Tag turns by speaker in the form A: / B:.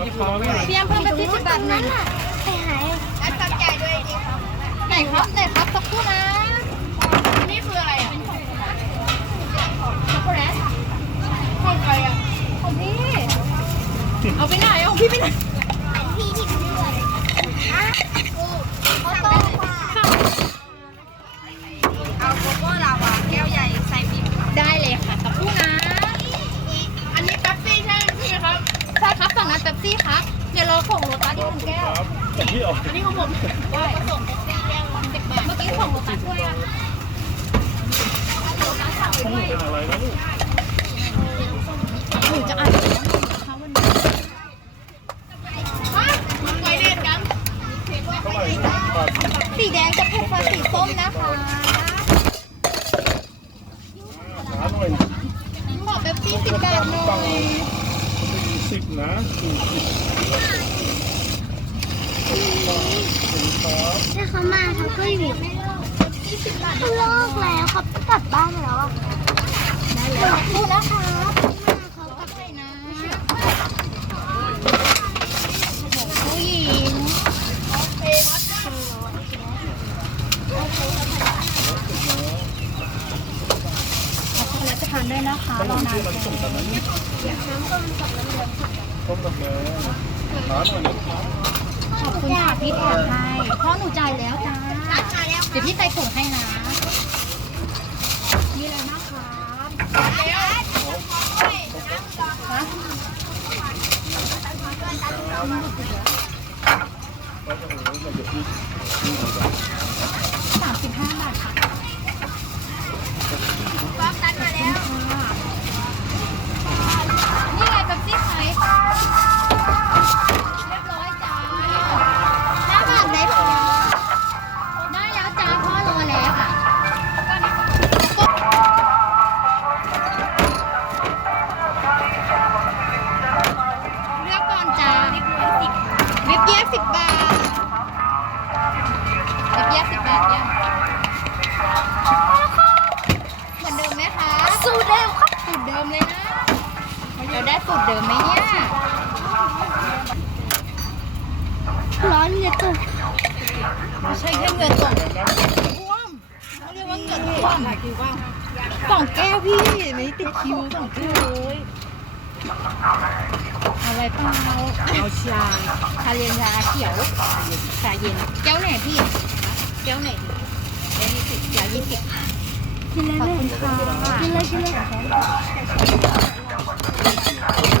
A: เพียงเพิ่มเป็น40 บาทนั้นน่ะไปหายแล้วตักใหญ่ด้วยดีครับไหนครับสักครู่นะนี่คืออะไรอ่ะช็อกโกแลตของใครอ่ะของพี่เอาไปไหนของพี่ไปไหนพี่ที่เลือกอ่ะเขาต้องเอาโกโก้ลาวาแก้วใหญ่ใส่บิ๊กได้เลยค่ะสักครู่นะอันนี้เป๊ปซี่ใช่ไหมพี่ครับใช่ครับฝั่งนั้นเป๊ปซี่ครับเดี๋ยวเราส่งโรตัสที่1 แก้วอันนี้ของผมได้ส่งเป๊ปซี่แก้ว10 บาทเมื่อกี้ส่งโรตัสด้วยอะเป็นอะไรนะลูกหนูจะอ่านนะคะวันนี้ไวเล่นกันสีแดงจะเผ็ดกว่าสีส้มนะคะขอเป๊ปซี่10 บาทหน่อย
B: 10นะ
A: ถ้าเขามาเขาก็อยู่เขาเลิกแล้วเขากลับบ้านแล้วอ่ะได้แล้วพูดแล้วค่ะเขากลับไปนะผู้หญิงเราจะทานได้นะคะรอนานแค่น้ำต้มกับน้ำเดือดค่ะ
B: ต้มกับแม่ร้านหน่อยนะครับ
A: ขอบคุณค่ะพี่แถมให้พ่อหนูจ่ายแล้วจ้าเดี๋ยวพี่ใส่ถุงให้นะนี่เลยนะคะ35 บาทค่ะป๊อปตัดมาแล้วนี่ไงเป๊ปซี่ไข่เรียบร้อยจ้า5 บาทได้ไหมได้แล้วจ้าพ่อรอแล้วค่ะเลือกก่อนจ้าวิปเยีย10 บาทวิปเยีย10 บาทยังเหมือนเดิมไหมคะสูตรเดิมครับสูตรเดิมเลยนะเราได้สูตรเดิมไหมเนี่ยร้อนเหงื่อตกไม่ใช่แค่เหงื่อตกท่วมเขาเรียกว่าเหงื่อท่วม2 แก้วพี่ไม่ติดคิว2 แก้วเลยอะไรเปล่าเอาชาเย็นชาเขียวชาเย็นแก้วไหนพี่แก้วไหนดีแก้ว20กินเลยขอบคุณค่ะกินเลย